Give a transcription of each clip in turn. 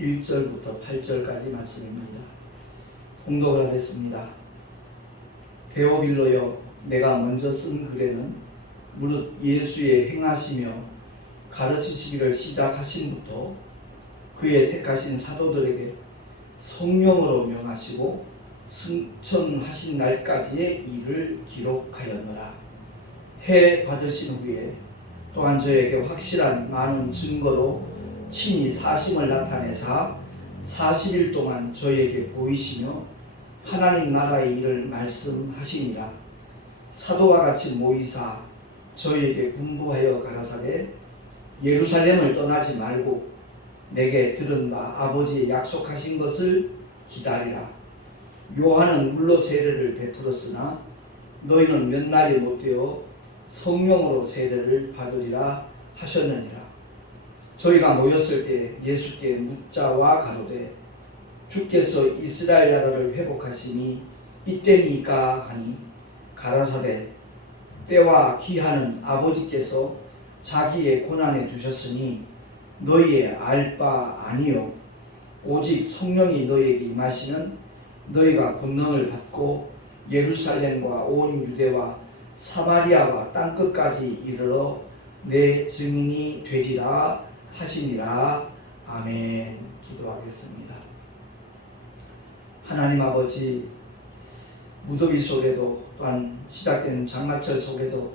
1절부터 8절까지 말씀입니다. 공독을 하겠습니다. 데오빌로여 내가 먼저 쓴 글에는 무릇 예수의 행하시며 가르치시기를 시작하신부터 그의 택하신 사도들에게 성령으로 명하시고 승천하신 날까지의 일을 기록하였노라. 해 받으신 후에 또한 저에게 확실한 많은 증거로 친히 사심을 나타내사 40일 동안 저에게 보이시며 하나님 나라의 일을 말씀하시니라. 사도와 같이 모이사 저에게 분부하여 가라사대 예루살렘을 떠나지 말고 내게 들은 바 아버지의 약속하신 것을 기다리라. 요한은 물로 세례를 베풀었으나 너희는 몇 날이 못 되어 성령으로 세례를 받으리라 하셨느니라. 저희가 모였을 때 예수께 묻자와 가로되 주께서 이스라엘 나라를 회복하심이 이때니까 하니 가라사대 때와 기한은 아버지께서 자기의 고난에 두셨으니 너희의 알 바 아니요. 오직 성령이 너희에게 임하시는 너희가 권능을 받고 예루살렘과 온 유대와 사마리아와 땅 끝까지 이르러 내 증인이 되리라 하시니라 아멘 기도하겠습니다. 하나님 아버지 무더위 속에도 또한 시작된 장마철 속에도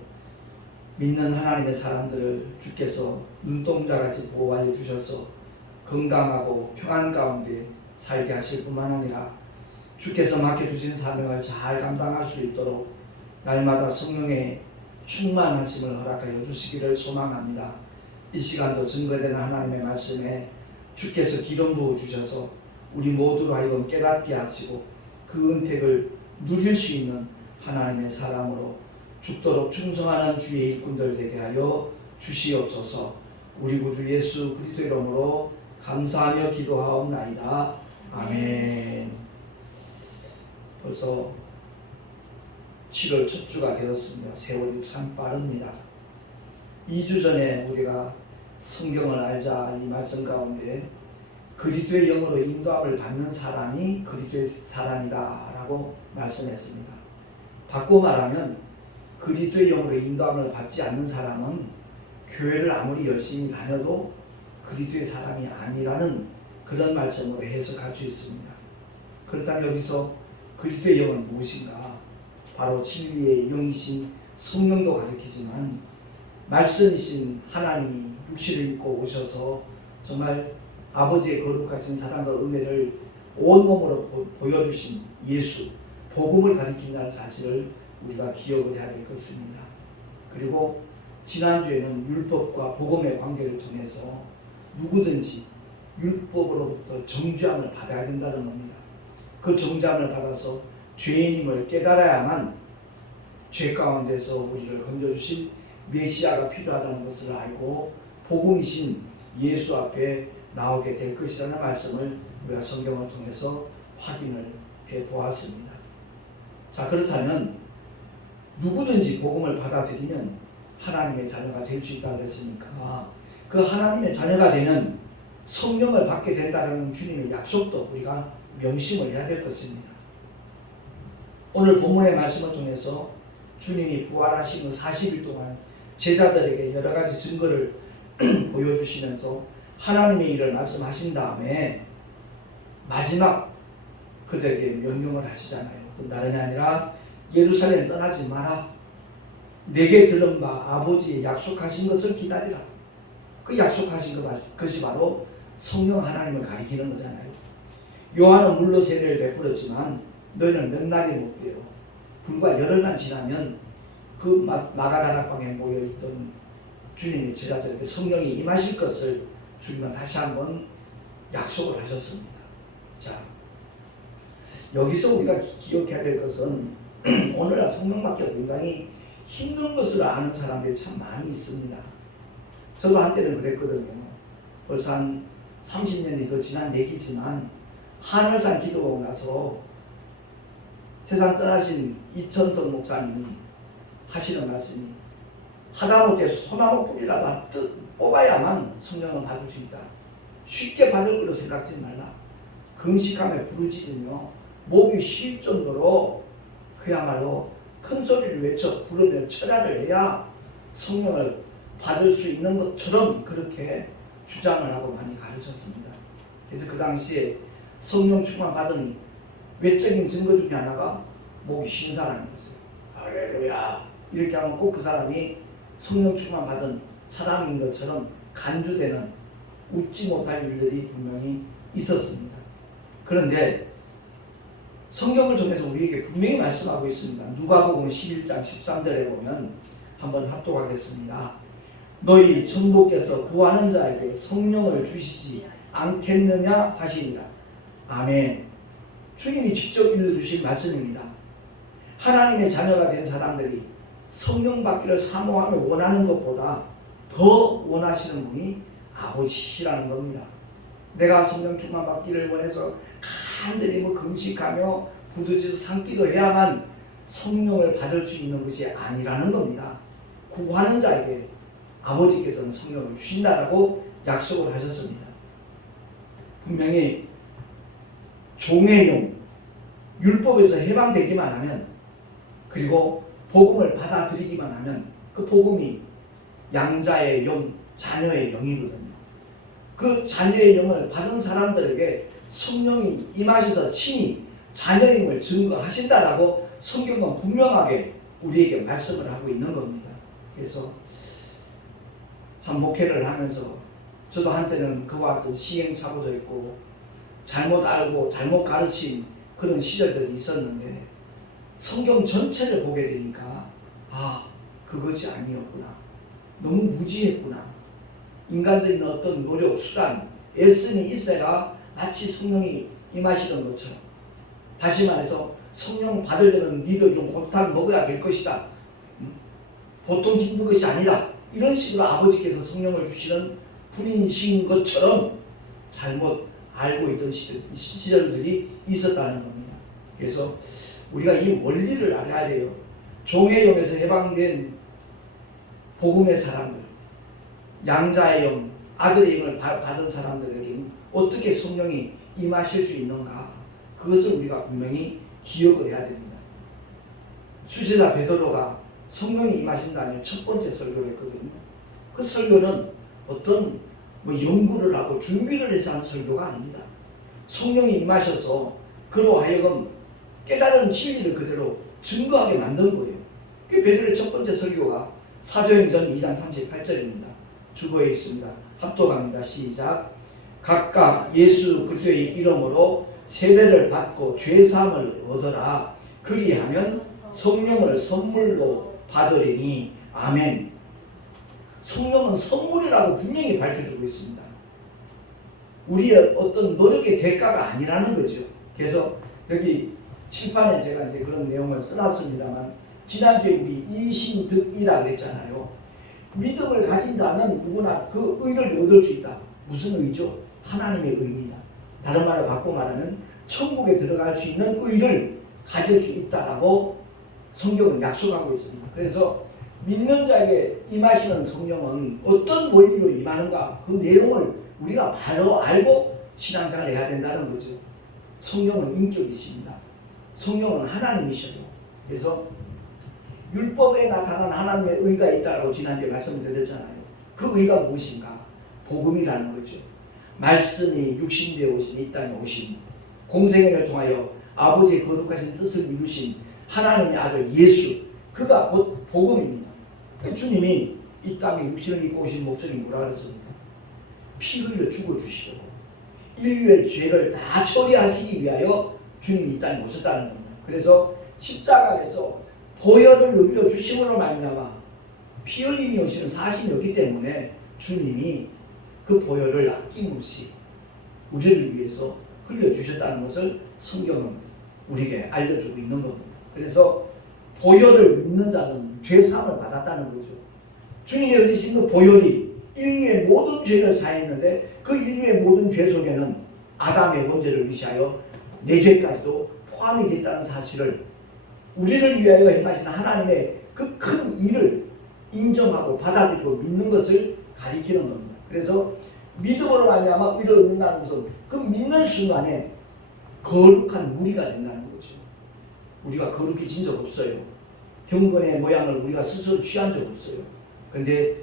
믿는 하나님의 사람들을 주께서 눈동자같이 보호하여 주셔서 건강하고 평안 가운데 살게 하실 뿐만 아니라 주께서 맡겨주신 사명을 잘 감당할 수 있도록 날마다 성령의 충만하심을 허락하여 주시기를 소망합니다. 이 시간도 증거되는 하나님의 말씀에 주께서 기름 부어 주셔서 우리 모두로 하여금 깨닫게 하시고 그 은택을 누릴 수 있는 하나님의 사람으로 죽도록 충성하는 주의 일꾼들 되게 하여 주시옵소서. 우리 구주 예수 그리스도 이름으로 감사하며 기도하옵나이다. 아멘. 벌써 7월 첫 주가 되었습니다. 세월이 참 빠릅니다. 2주 전에 우리가 성경을 알자 이 말씀 가운데 그리스도의 영으로 인도함을 받는 사람이 그리스도의 사람이다라고 말씀했습니다. 바꿔 말하면 그리스도의 영으로 인도함을 받지 않는 사람은 교회를 아무리 열심히 다녀도 그리스도의 사람이 아니라는 그런 말씀으로 해석할 수 있습니다. 그렇다면 여기서 그리스도의 영은 무엇인가? 바로 진리의 영이신 성령도 가르치지만 말씀이신 하나님이 육신을 입고 오셔서 정말 아버지의 거룩하신 사랑과 은혜를 온몸으로 보- 보여주신 예수, 복음을 가리킨다는 사실을 우리가 기억을 해야 될 것입니다. 그리고 지난주에는 율법과 복음의 관계를 통해서 누구든지 율법으로부터 정죄함을 받아야 된다는 겁니다. 그 정죄함을 받아서 죄인임을 깨달아야만 죄 가운데서 우리를 건져주신 메시아가 필요하다는 것을 알고 복음이신 예수 앞에 나오게 될 것이라는 말씀을 우리가 성경을 통해서 확인을 해 보았습니다. 자 그렇다면 누구든지 복음을 받아들이면 하나님의 자녀가 될 수 있다고 했으니까 그 하나님의 자녀가 되는 성령을 받게 된다는 주님의 약속도 우리가 명심을 해야 될 것입니다. 오늘 본문의 말씀을 통해서 주님이 부활하신 후 40일 동안 제자들에게 여러 가지 증거를 보여주시면서 하나님의 일을 말씀하신 다음에 마지막 그들에게 명령을 하시잖아요. 그 다름이 아니라 예루살렘 떠나지 마라. 내게 들은 바 아버지의 약속하신 것을 기다리라. 그 약속하신 것- 것이 바로 성령 하나님을 가리키는 거잖아요. 요한은 물로 세례를 베풀었지만 너희는 몇 날이 못 돼요. 불과 열흘만 지나면 그 마- 마가다락방에 모여있던 주님의 제자들에게 성령이 임하실 것을 주님은 다시 한번 약속을 하셨습니다. 자, 여기서 우리가 기- 기억해야 될 것은 오늘날 성령 받기가 굉장히 힘든 것을 아는 사람들이 참 많이 있습니다. 저도 한때는 그랬거든요. 벌써 한 30년이 더 지난 얘기지만 하늘산 기도원 가서 세상 떠나신 이천석 목사님이 하시는 말씀이 하다못해 소나무 뿌리라도 뜯 뽑아야만 성령을 받을 수 있다. 쉽게 받을 걸로 생각지 말라. 금식함에 부르짖으며 목이 쉴 정도로 그야말로 큰 소리를 외쳐 부르며 철야를 해야 성령을 받을 수 있는 것처럼 그렇게 주장을 하고 많이 가르쳤습니다. 그래서 그 당시에 성령 충만 받은 외적인 증거 중에 하나가 목이 쉰 사람이었어요. 할렐루야 이렇게 하면 꼭 그 사람이 성령 충만 받은 사람인 것처럼 간주되는 웃지 못할 일들이 분명히 있었습니다. 그런데 성경을 통해서 우리에게 분명히 말씀하고 있습니다. 누가복음 11장 13절에 보면 한번 합독하겠습니다. 너희 천부께서 구하는 자에게 성령을 주시지 않겠느냐 하시니라. 아멘. 주님이 직접 일러주신 말씀입니다. 하나님의 자녀가 된 사람들이 성령 받기를 사모하며 원하는 것보다 더 원하시는 분이 아버지시라는 겁니다. 내가 성령 충만 받기를 원해서 간절히 뭐 금식하며 부두지서 삼기도 해야만 성령을 받을 수 있는 것이 아니라는 겁니다. 구하는 자에게 아버지께서는 성령을 주신다라고 약속을 하셨습니다. 분명히 종의 용, 율법에서 해방되기만 하면 그리고 복음을 받아들이기만 하면 그 복음이 양자의 영, 자녀의 영이거든요. 그 자녀의 영을 받은 사람들에게 성령이 임하셔서 친히 자녀임을 증거하신다라고 성경은 분명하게 우리에게 말씀을 하고 있는 겁니다. 그래서 참 목회를 하면서 저도 한때는 그와 같은 시행착오도 있고 잘못 알고 잘못 가르친 그런 시절들이 있었는데 성경 전체를 보게 되니까 아 그것이 아니었구나. 너무 무지했구나. 인간적인 어떤 노력 수단 애씀이 있어야 마치 성령이 임하시는 것처럼. 다시 말해서 성령 받으려면 니들 좀 고탕 먹어야 될 것이다. 음? 보통 힘든 것이 아니다. 이런 식으로 아버지께서 성령을 주시는 분이신 것처럼 잘못 알고 있던 시절, 시절들이 있었다는 겁니다. 그래서 우리가 이 원리를 알아야 돼요. 종의 영에서 해방된 복음의 사람들, 양자의 영, 아들의 영을 받- 받은 사람들에게는 어떻게 성령이 임하실 수 있는가? 그것을 우리가 분명히 기억을 해야 됩니다. 수제자 베드로가 성령이 임하신다면 첫 번째 설교를 했거든요. 그 설교는 어떤 뭐 연구를 하고 준비를 해서 한 설교가 아닙니다. 성령이 임하셔서 그로 하여금 깨달은 진리를 그대로 증거하게 만든 거예요. 그 베드로의 첫 번째 설교가 사도행전 2장 38절입니다. 주보에 있습니다. 합독합니다. 시작. 각각 예수 그리스도의 이름으로 세례를 받고 죄 사함을 얻어라. 그리하면 성령을 선물로 받으리니 아멘. 성령은 선물이라고 분명히 밝혀주고 있습니다. 우리의 어떤 노력의 대가가 아니라는 거죠. 그래서 여기 칠판에 제가 이제 그런 내용을 써놨습니다만 지난주에 우리 이신득이라 그랬잖아요. 믿음을 가진 자는 누구나 그 의를 얻을 수 있다. 무슨 의죠? 하나님의 의입니다. 다른 말로 바꿔 말하면 천국에 들어갈 수 있는 의를 가질 수 있다라고 성경은 약속하고 있습니다. 그래서 믿는 자에게 임하시는 성령은 어떤 원리로 임하는가 그 내용을 우리가 바로 알고 신앙생활을 해야 된다는 거죠. 성령은 인격이십니다. 성령은 하나님이셔요. 그래서 율법에 나타난 하나님의 의가 있다고 지난주에 말씀드렸잖아요. 그 의가 무엇인가? 복음이라는 거죠. 말씀이 육신되어 오신 이 땅에 오신 공생애를 통하여 아버지의 거룩하신 뜻을 이루신 하나님의 아들 예수 그가 곧 복음입니다. 주님이 이 땅에 육신을 입고 오신 목적이 뭐라 그랬습니까? 피 흘려 죽어주시려고 인류의 죄를 다 처리하시기 위하여 주님이 이 땅에 오셨다는 겁니다. 그래서 십자가에서 보혈을 흘려 주심으로 말미암아 피 흘림이 오시는 사실이었기 때문에 주님이 그 보혈을 아낌없이 우리를 위해서 흘려 주셨다는 것을 성경은 우리에게 알려주고 있는 겁니다. 그래서 보혈을 믿는 자는 죄 사함을 받았다는 거죠. 주님이 흘리신 그 보혈이 인류의 모든 죄를 사했는데 그 인류의 모든 죄 속에는 아담의 원죄를 위시하여 내 죄까지도 포함이 됐다는 사실을 우리를 위하여 행하신 하나님의 그 큰 일을 인정하고 받아들이고 믿는 것을 가리키는 겁니다. 그래서 믿음으로 말미암아 위를 얻는다는 것은 그 믿는 순간에 거룩한 무리가 된다는 거죠. 우리가 거룩해진 적 없어요. 경건의 모양을 우리가 스스로 취한 적 없어요. 근데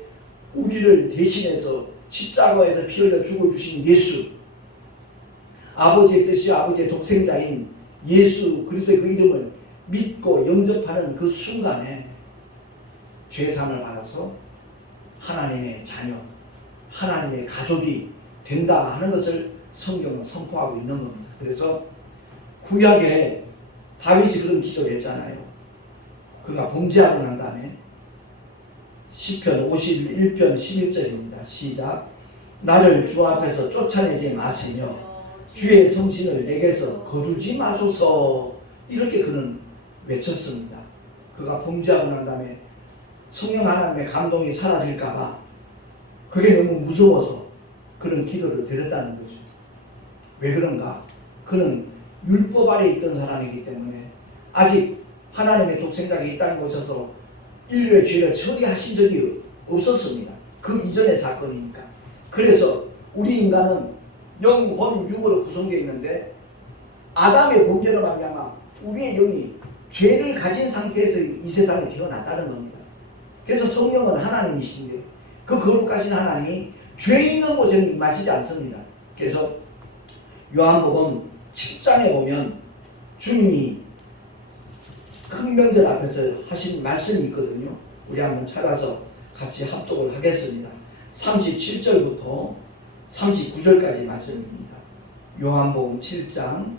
우리를 대신해서 십자가에서 피 흘려 죽어주신 예수 아버지의 뜻이 아버지의 독생자인 예수 그리스도의 그 이름을 믿고 영접하는 그 순간에 죄상을 받아서 하나님의 자녀, 하나님의 가족이 된다 하는 것을 성경은 선포하고 있는 겁니다. 그래서 구약에 다윗이 그런 기도를 했잖아요. 그가 범죄하고 난 다음에 시편 51편 11절입니다. 시작. 나를 주 앞에서 쫓아내지 마시며 주의 성신을 내게서 거두지 마소서 이렇게 그는 외쳤습니다. 그가 범죄하고 난 다음에 성령 하나님의 감동이 사라질까봐 그게 너무 무서워서 그런 기도를 드렸다는 거죠. 왜 그런가? 그는 율법 아래 있던 사람이기 때문에 아직 하나님의 독생자가 있다는 곳에서 인류의 죄를 처리하신 적이 없었습니다. 그 이전의 사건이니까. 그래서 우리 인간은 영혼, 육으로 구성되어 있는데 아담의 범죄로 말미암아 우리의 영이 죄를 가진 상태에서 이 세상에 태어났다는 겁니다. 그래서 성령은 하나님이신데 그 거룩하신 하나님이 죄 있는 곳에는 임하시지 않습니다. 그래서 요한복음 7장에 보면 주님이 큰 명절 앞에서 하신 말씀이 있거든요. 우리 한번 찾아서 같이 합독을 하겠습니다. 37절부터 39절까지 말씀입니다. 요한복음 7장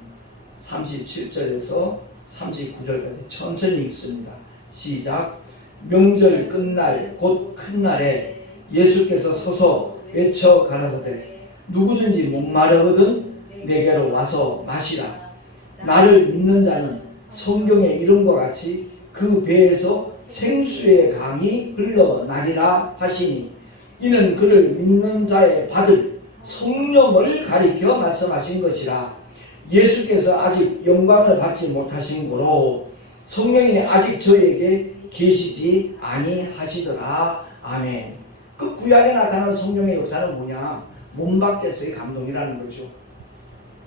37절에서 39절까지 천천히 읽습니다. 시작. 명절 끝날 곧 큰 날에 예수께서 서서 외쳐 가라사대 누구든지 목마르거든 내게로 와서 마시라. 나를 믿는 자는 성경의 이름과 같이 그 배에서 생수의 강이 흘러나리라 하시니 이는 그를 믿는 자의 받을 성령을 가리켜 말씀하신 것이라 예수께서 아직 영광을 받지 못하신 거로 성령이 아직 저에게 계시지 아니하시더라. 아멘. 그 구약에 나타난 성령의 역사는 뭐냐? 몸 밖에서의 감동이라는 거죠.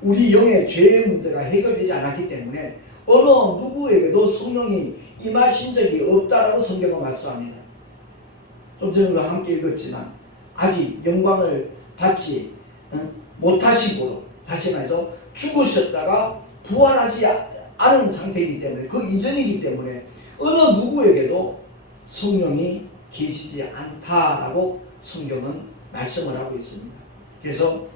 우리 영의 죄의 문제가 해결되지 않았기 때문에 어느 누구에게도 성령이 임하신 적이 없다라고 성경은 말씀합니다. 좀 전에 함께 읽었지만 아직 영광을 받지 응? 못하시고 다시 말해서 죽으셨다가 부활하지 않은 상태이기 때문에 그 이전이기 때문에 어느 누구에게도 성령이 계시지 않다라고 성경은 말씀을 하고 있습니다. 그래서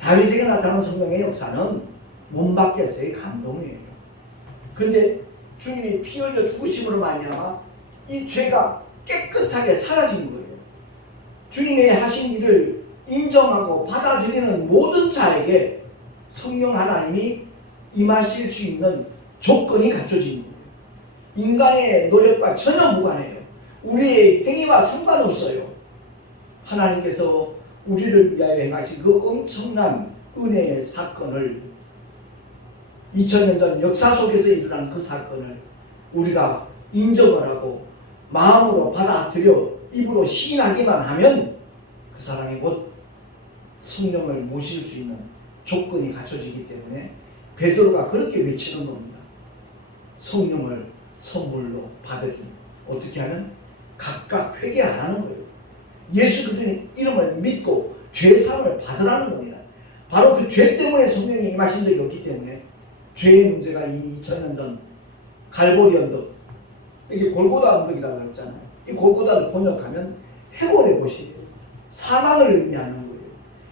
다윗에게 나타난 성령의 역사는 몸 밖에서의 감동이에요. 근데 주님이 피 흘려 죽으심으로 말미암아 이 죄가 깨끗하게 사라진 거예요. 주님의 하신 일을 인정하고 받아들이는 모든 자에게 성령 하나님이 임하실 수 있는 조건이 갖춰진 거예요. 인간의 노력과 전혀 무관해요. 우리의 행위와 상관없어요. 하나님께서 우리를 위하여 행하신 그 엄청난 은혜의 사건을 2000년 전 역사 속에서 일어난 그 사건을 우리가 인정을 하고 마음으로 받아들여 입으로 시인하기만 하면 그 사람이 곧 성령을 모실 수 있는 조건이 갖춰지기 때문에 베드로가 그렇게 외치는 겁니다. 성령을 선물로 받으리 어떻게 하면 각각 회개 안 하는 거예요. 예수 그리스도의 이름을 믿고 죄 사함을 받으라는 겁니다. 바로 그 죄 때문에 성령이 임하신 적이 없기 때문에 죄의 문제가 이미 2000년 전 갈보리 언덕 이게 골고다 언덕이라고 했잖아요. 이 골고다를 번역하면 해골의 곳이에요. 사망을 의미하는 거예요.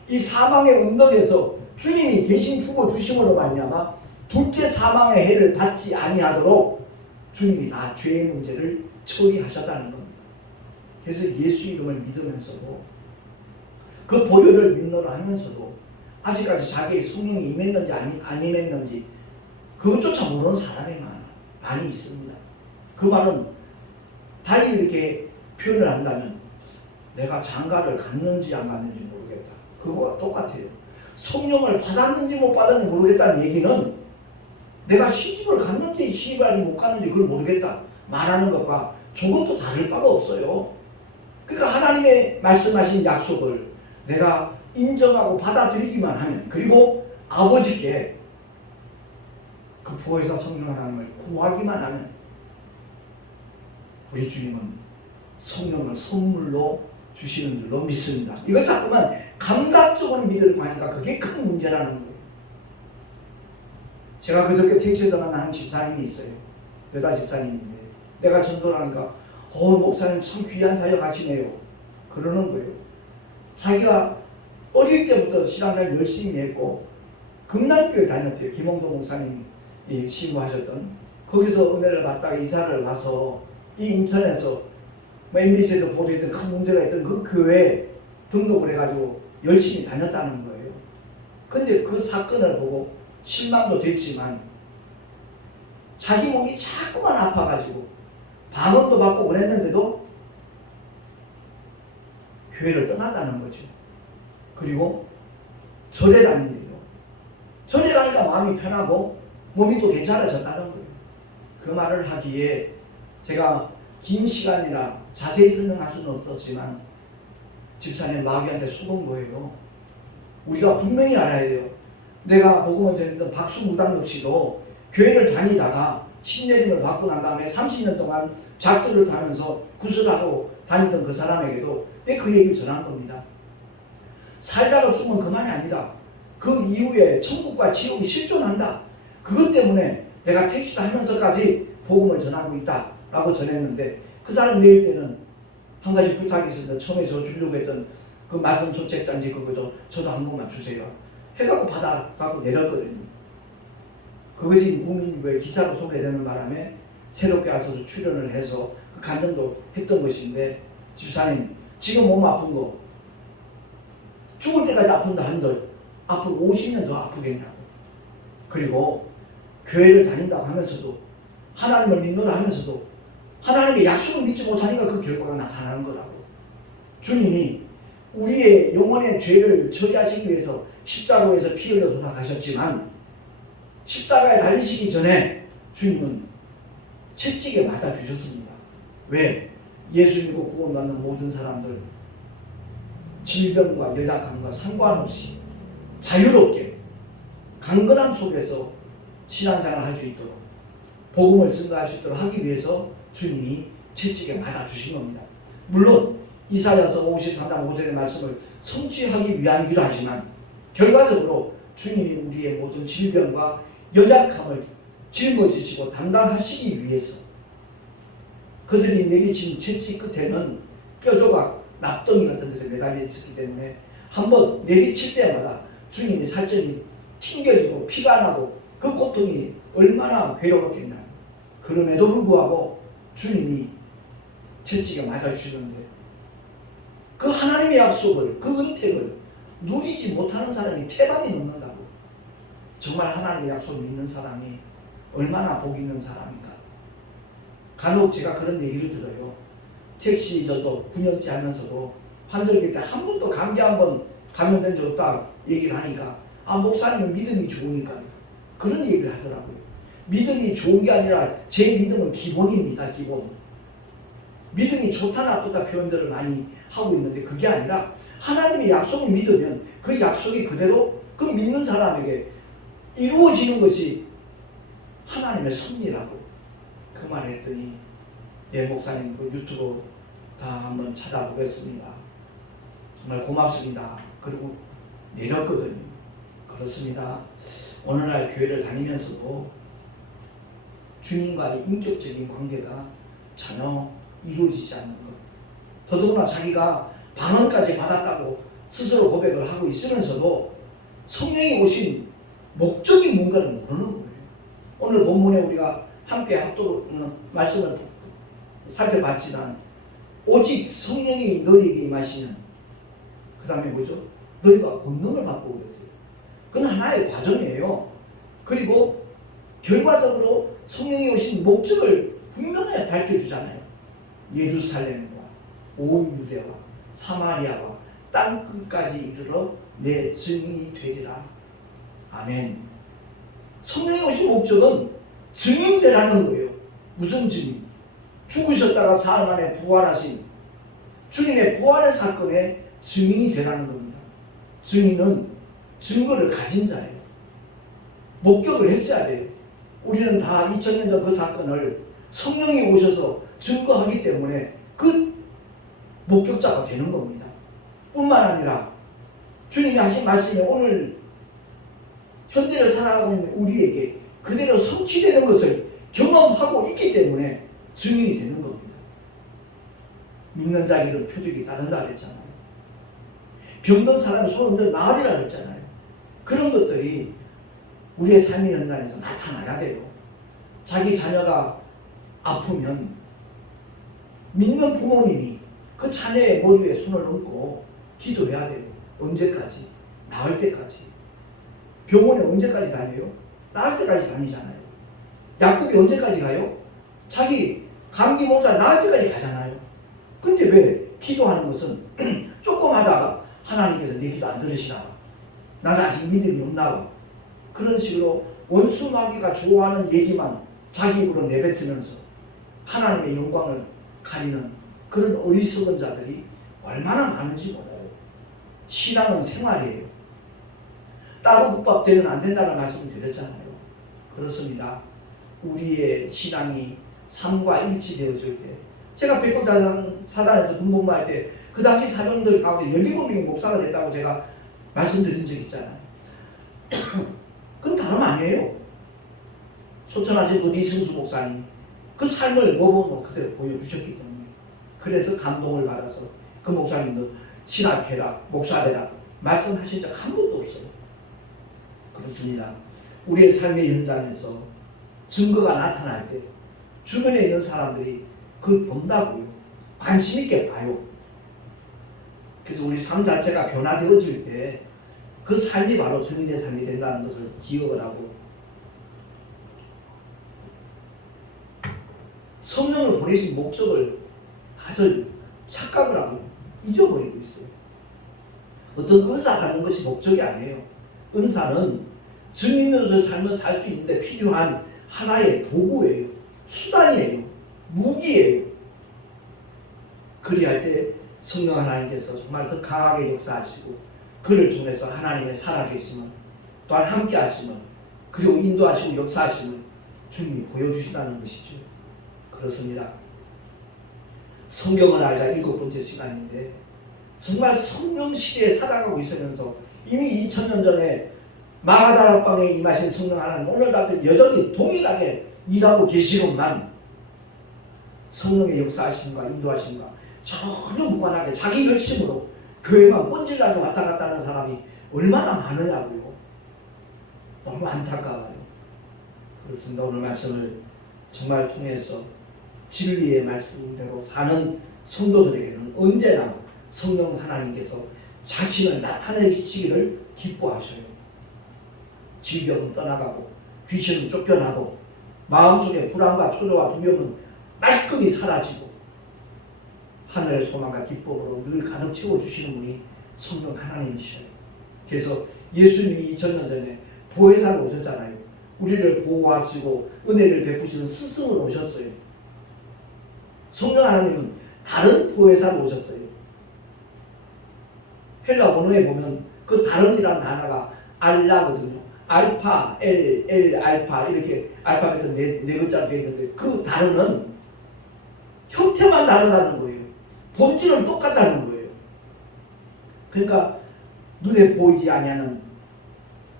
이 사망의 언덕에서 주님이 대신 죽어 주심으로 말미암아 둘째 사망의 해를 받지 아니하도록 주님이 다 죄의 문제를 처리하셨다는 겁니다. 그래서 예수 이름을 믿으면서도 그 보혈을 믿노라 하면서도 아직까지 자기의 성령이 임했는지 아니, 안 임했는지 그것조차 모르는 사람이 많아, 많이 있습니다. 그 말은 달리 이렇게 표현을 한다면 내가 장가를 갔는지 안 갔는지 모르겠다. 그거와 똑같아요. 성령을 받았는지 못 받았는지 모르겠다는 얘기는 내가 시집을 갔는지 시집을 못 갔는지 그걸 모르겠다. 말하는 것과 조금도 다를 바가 없어요. 그러니까 하나님의 말씀하신 약속을 내가 인정하고 받아들이기만 하면 그리고 아버지께 그 보혜사 성령 하나님을 구하기만 하면 우리 주님은 성령을 선물로 주시는 줄로 믿습니다. 이걸 자꾸만 감각적으로 믿으려고 하니까 그게 큰 문제라는 거예요. 제가 그저께 택시에서 만난 집사님이 있어요. 여자 집사님인데 내가 전도를 하니까 어 목사님 참 귀한 사역 하시네요. 그러는 거예요. 자기가 어릴 때부터 신앙생활 열심히 했고 금남교회 다녔대요. 김홍도 목사님이 신고하셨던 거기서 은혜를 받다가 이사를 와서 이 인천에서 뭐 MBC에서 보도했던 큰 문제가 있던 그 교회에 등록을 해가지고 열심히 다녔다는 거예요. 근데 그 사건을 보고 실망도 됐지만 자기 몸이 자꾸만 아파가지고 방언도 받고 그랬는데도 교회를 떠나다는 거죠. 그리고 절에 다닌대요. 절에 가니까 마음이 편하고 몸이 또 괜찮아졌다는 거예요. 그 말을 하기에 제가 긴 시간이라 자세히 설명할 수는 없었지만 집사님 마귀한테 속은 거예요. 우리가 분명히 알아야 돼요. 내가 복음을 전했던 박수무당 역시도 교회를 다니다가 신내림을 받고 난 다음에 30년 동안 작두를 타면서 구슬하고 다니던 그 사람에게도 내그 얘기를 전한 겁니다. 살다가 죽으면 그만이 아니다. 그 이후에 천국과 지옥이 실존한다. 그것 때문에 내가 택시를 하면서까지 복음을 전하고 있다 라고 전했는데 그 사람 내일 때는 한 가지 부탁이 있었는데 처음에 저 주려고 했던 그 말씀 소책단지 그거죠. 저도 한 번만 주세요. 해갖고 받아 갖고 내렸거든요. 그것이 국민부의 기사로 소개되는 바람에 새롭게 와서 출연을 해서 그 간증도 했던 것인데 집사님 지금 몸 아픈 거 죽을 때까지 아픈다 한들 앞으로 50년 더 아프겠냐고 그리고 교회를 다닌다고 하면서도 하나님을 믿노라 하면서도 하나님의 약속을 믿지 못하니까 그 결과가 나타나는 거라고 주님이 우리의 영혼의 죄를 처리하시기 위해서 십자가에서 피 흘려 돌아가셨지만 십자가에 달리시기 전에 주님은 채찍에 맞아 주셨습니다. 왜? 예수 믿고 구원받는 모든 사람들 질병과 연약함과 상관없이 자유롭게 강건함 속에서 신앙생활을 할수 있도록 복음을 증거할 수 있도록 하기 위해서 주님이 채찍에 맞아 주신 겁니다. 물론 이사야서 53장 5절의 말씀을 성취하기 위함이기도 하지만 결과적으로 주님이 우리의 모든 질병과 연약함을 짊어지시고 담당하시기 위해서 그들이 내리친 채찍 끝에는 뼈조각, 납덩이 같은 것에 매달려 있었기 때문에 한번 내리칠 때마다 주님의 살점이 튕겨지고 피가 나고 그 고통이 얼마나 괴로웠겠나. 그럼에도 불구하고 주님이 채찍에 맞아주시는데 그 하나님의 약속을, 그 은택을 누리지 못하는 사람이 태반이 넘는다고. 정말 하나님의 약속을 믿는 사람이 얼마나 복 있는 사람인가. 간혹 제가 그런 얘기를 들어요. 택시 저도 9년째 하면서도 환절기 때 한 번도 감기 한 번 감염된 적 없다 얘기를 하니까 아 목사님은 믿음이 좋으니까 그런 얘기를 하더라고요. 믿음이 좋은 게 아니라 제 믿음은 기본입니다. 기본. 믿음이 좋다 나쁘다 표현들을 많이 하고 있는데 그게 아니라 하나님의 약속을 믿으면 그 약속이 그대로 그 믿는 사람에게 이루어지는 것이 하나님의 섭리라고 그 말을 했더니 예 목사님 그 유튜브 다 한번 찾아보겠습니다. 정말 고맙습니다. 그리고 내렸거든요. 그렇습니다. 오늘날 교회를 다니면서도 주님과의 인격적인 관계가 전혀 이루어지지 않는 것. 더더구나 자기가 방언까지 받았다고 스스로 고백을 하고 있으면서도 성령이 오신 목적이 뭔가를 모르는 거예요. 오늘 본문에 우리가 함께 합독 음, 말씀을 살펴봤지만 오직 성령이 너희에게 임하시면 그 다음에 뭐죠? 너희가 권능을 받고 그랬어요. 그건 하나의 과정이에요. 그리고 결과적으로 성령이 오신 목적을 분명하게 밝혀주잖아요. 예루살렘과 온 유대와 사마리아와 땅 끝까지 이르러 내 증인이 되리라. 아멘. 성령이 오신 목적은 증인되라는 거예요. 무슨 증인? 죽으셨다가 사흘 만에 부활하신 주님의 부활의 사건의 증인이 되라는 겁니다. 증인은 증거를 가진 자예요. 목격을 했어야 돼요. 우리는 다 2000년 전그 사건을 성령이 오셔서 증거하기 때문에 그 목격자가 되는 겁니다. 뿐만 아니라 주님이 하신 말씀이 오늘 현대를 살아가고 있는 우리에게 그대로 성취되는 것을 경험하고 있기 때문에 증인이 되는 겁니다. 믿는 자 이름 표적이 다른다 그랬잖아요. 병든 사람이 흔들어 나으리라 그랬잖아요. 그런 것들이 우리의 삶의 현장에서 나타나야 돼요. 자기 자녀가 아프면 믿는 부모님이 그 자녀의 머리 위에 손을 얹고 기도해야 돼요. 언제까지? 나을 때까지. 병원에 언제까지 다녀요? 나을 때까지 다니잖아요. 약국에 언제까지 가요? 자기 감기 몸살 나을 때까지 가잖아요. 근데 왜 기도하는 것은 조금 하다가 하나님께서 내 기도 안 들으시나? 나는 아직 믿음이 없나? 그런 식으로 원수 마귀가 좋아하는 얘기만 자기 입으로 내뱉으면서 하나님의 영광을 가리는 그런 어리석은 자들이 얼마나 많은지 몰라요. 신앙은 생활이에요. 따로 국밥 되면 안 된다는 말씀을 드렸잖아요. 그렇습니다. 우리의 신앙이 삶과 일치되어질 때 제가 백골 사단에서 군복무할 때 그 당시 사병들 가운데 17명이 목사가 됐다고 제가 말씀드린 적 있잖아요. 그건 다름 아니에요. 소천하신 분 이승수 목사님이 그 삶을 모범으로 그대로 보여주셨기 때문에 그래서 감동을 받아서 그 목사님도 신학해라 목사되라 말씀하신 적 한 번도 없어요. 그렇습니다. 우리의 삶의 현장에서 증거가 나타날 때 주변에 있는 사람들이 그걸 본다고요. 관심 있게 봐요. 그래서 우리 삶 자체가 변화되어질 때 그 삶이 바로 주님의 삶이 된다는 것을 기억을 하고 성령을 보내신 목적을 다들 착각을 하고 잊어버리고 있어요. 어떤 은사 받는 것이 목적이 아니에요. 은사는 증인으로서 삶을 살 수 있는데 필요한 하나의 도구예요. 수단이에요. 무기예요. 그리할 때 성령 하나님께서 정말 더 강하게 역사하시고 그를 통해서 하나님의 살아계심을 또한 함께 하심을 그리고 인도하시고 역사하심을 주님이 보여주신다는 것이죠. 그렇습니다. 성경을 알자 일곱 번째 시간인데 정말 성령 시대에 살아가고 있으면서 이미 2000년 전에 마가다락방에 임하신 성령 하나님 오늘도 여전히 동일하게 일하고 계시건만 성령의 역사하심과 인도하심과 전혀 무관하게 자기 결심으로 교회만 뻔질나게 왔다 갔다 하는 사람이 얼마나 많으냐고요. 너무 안타까워요. 그렇습니다. 오늘 말씀을 정말 통해서 진리의 말씀대로 사는 성도들에게는 언제나 성령 하나님께서 자신을 나타내시기를 기뻐하셔요. 질병은 떠나가고 귀신은 쫓겨나고 마음속에 불안과 초조와 두려움은 말끔히 사라지고 하늘의 소망과 기쁨으로 늘 가득 채워주시는 분이 성령 하나님이셔요. 그래서 예수님이 2000년 전에 보혜사로 오셨잖아요. 우리를 보호하시고 은혜를 베푸시는 스승으로 오셨어요. 성령 하나님은 다른 보혜사로 오셨어요. 헬라 번호에 보면 그 다른이라는 단어가 알라거든요. 알파, L, L, 알파 이렇게 알파벳은 네, 네 글자로 되어 있는데 그 단어는 형태만 다르다는 거예요. 본질은 똑같다는 거예요. 그러니까 눈에 보이지 아니하는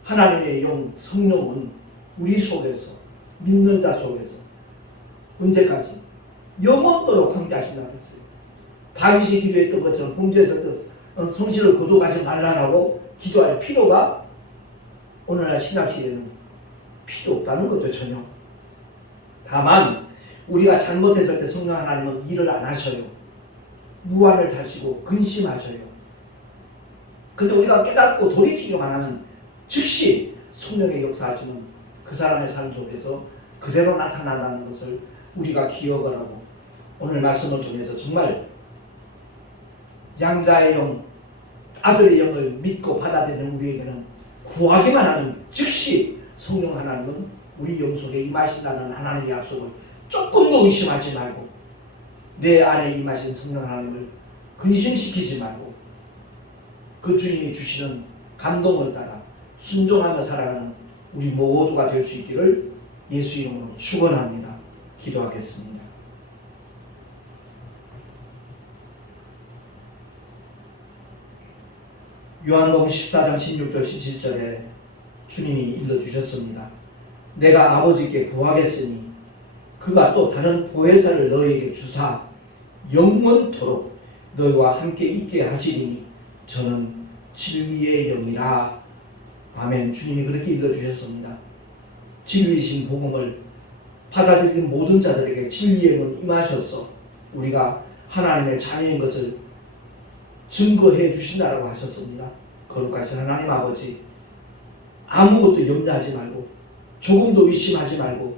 하나님의 영 성령은 우리 속에서 믿는 자 속에서 언제까지 영원토록 함께 하신다고 했어요. 다윗이 기도했던 것처럼 그 성실을 거둬가지 말라라고 기도할 필요가 오늘날 신학 시대는 필요 없다는 거죠 전혀. 다만 우리가 잘못했을 때 성령 하나님은 일을 안 하셔요. 무한을 타시고 근심하셔요. 근데 우리가 깨닫고 돌이키기만 하면 즉시 성령의 역사하시는 그 사람의 삶 속에서 그대로 나타난다는 것을 우리가 기억을 하고 오늘 말씀을 통해서 정말 양자의 영, 아들의 영을 믿고 받아들이는 우리에게는 구하기만 하면 즉시 성령 하나님은 우리 영 속에 임하신다는 하나님의 약속을 조금도 의심하지 말고 내 안에 임하신 성령 하나님을 근심시키지 말고 그 주님이 주시는 감동을 따라 순종하며 살아가는 우리 모두가 될 수 있기를 예수 이름으로 축원합니다. 기도하겠습니다. 요한복음 14장 16절 17절에 주님이 일러 주셨습니다. 내가 아버지께 구하겠으니 그가 또 다른 보혜사를 너에게 주사 영원토록 너희와 함께 있게 하시리니 저는 진리의 영이라 아멘 주님이 그렇게 일러 주셨습니다. 진리이신 복음을 받아들인 모든 자들에게 진리의 문 임하셔서 우리가 하나님의 자녀인 것을 증거해 주신다라고 하셨습니다. 거룩하신 하나님 아버지 아무것도 염려하지 말고 조금도 의심하지 말고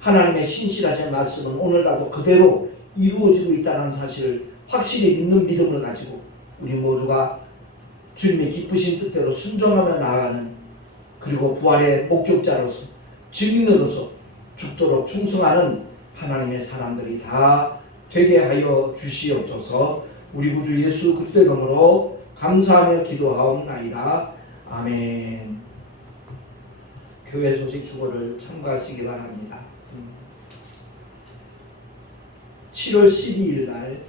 하나님의 신실하신 말씀은 오늘날도 그대로 이루어지고 있다는 사실을 확실히 믿는 믿음을 가지고 우리 모두가 주님의 기쁘신 뜻대로 순종하며 나아가는 그리고 부활의 목격자로서 증인으로서 죽도록 충성하는 하나님의 사람들이 다 되게 하여 주시옵소서 우리 구주 예수 그리스도의 이름으로 감사하며 기도하옵나이다. 아멘. 교회 소식 주보를 참고하시기 바랍니다. 7월 12일 날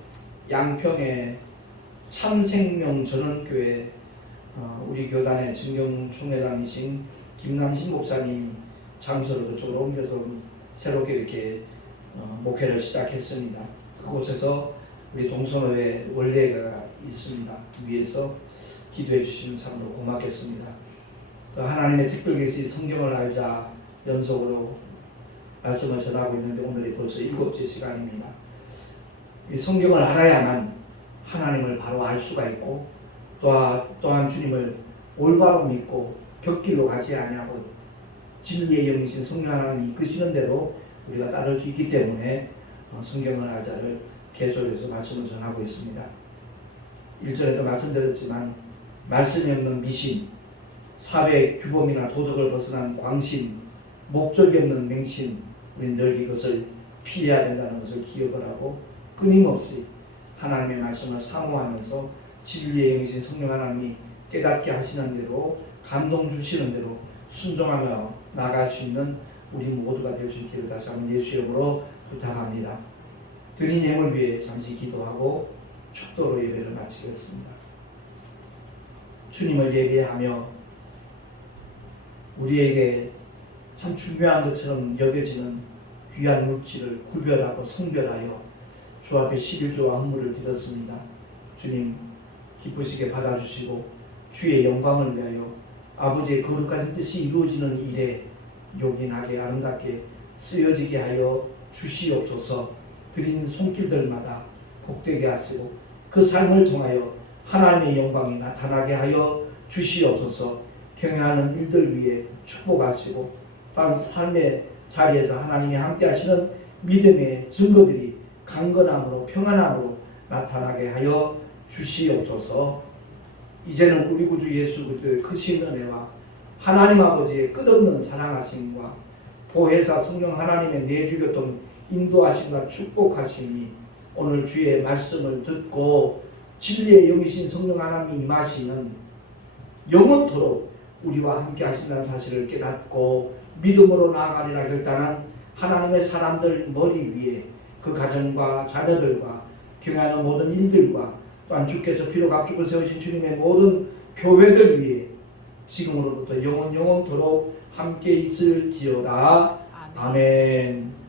양평의 참생명 전원교회 어, 우리 교단의 증경 총회장이신 김남신 목사님 장소를 그쪽으로 옮겨서 새롭게 이렇게 어, 목회를 시작했습니다. 그곳에서 우리 동선호회 원래가 있습니다. 위에서 기도해 주시면 참으로 고맙겠습니다. 또 하나님의 특별 계시 성경을 알자 연속으로 말씀을 전하고 있는데 오늘이 벌써 일곱째 시간입니다. 이 성경을 알아야만 하나님을 바로 알 수가 있고 또한, 주님을 올바로 믿고 벽길로 가지 아니하고 진리의 영이신 성령 하나님 이끄시는 대로 우리가 따를 수 있기 때문에 어, 성경을 알자를 계속해서 말씀을 전하고 있습니다. 1절에도 말씀드렸지만 말씀이 없는 미신, 사회 규범이나 도덕을 벗어난 광신, 목적이 없는 맹신, 우리는 늘 이것을 피해야 된다는 것을 기억을 하고 끊임없이 하나님의 말씀을 사모하면서 진리의 영이신 성령 하나님이 깨닫게 하시는 대로 감동 주시는 대로 순종하며 나갈 수 있는 우리 모두가 될 수 있기를 다시 한번 예수 이름으로 부탁합니다. 드린 예물 위해 잠시 기도하고 축도로 예배를 마치겠습니다. 주님을 예배하며 우리에게 참 중요한 것처럼 여겨지는 귀한 물질을 구별하고 성별하여 주 앞에 11조와 헌물을 드렸습니다. 주님 기쁘시게 받아주시고 주의 영광을 위하여 아버지의 거룩한 뜻이 이루어지는 일에 요긴하게 아름답게 쓰여지게 하여 주시옵소서 드린 손길들마다 복되게 하시고 그 삶을 통하여 하나님의 영광이 나타나게 하여 주시옵소서 경영하는 일들 위해 축복하시고 또한 삶의 자리에서 하나님이 함께 하시는 믿음의 증거들이 강건함으로 평안함으로 나타나게 하여 주시옵소서. 이제는 우리 구주 예수 그리스도의 크신 은혜와 하나님 아버지의 끝없는 사랑하심과 보혜사 성령 하나님의 내주교통 인도하심과 축복하심이 오늘 주의 말씀을 듣고 진리의 영이신 성령 하나님이 임하시는 영원토록 우리와 함께 하신다는 사실을 깨닫고 믿음으로 나아가리라 결단한 하나님의 사람들 머리 위에 그 가정과 자녀들과 경하는 모든 일들과 또한 주께서 피로 값주고 세우신 주님의 모든 교회들 위해 지금으로부터 영원 영원토록 함께 있을지어다 아멘.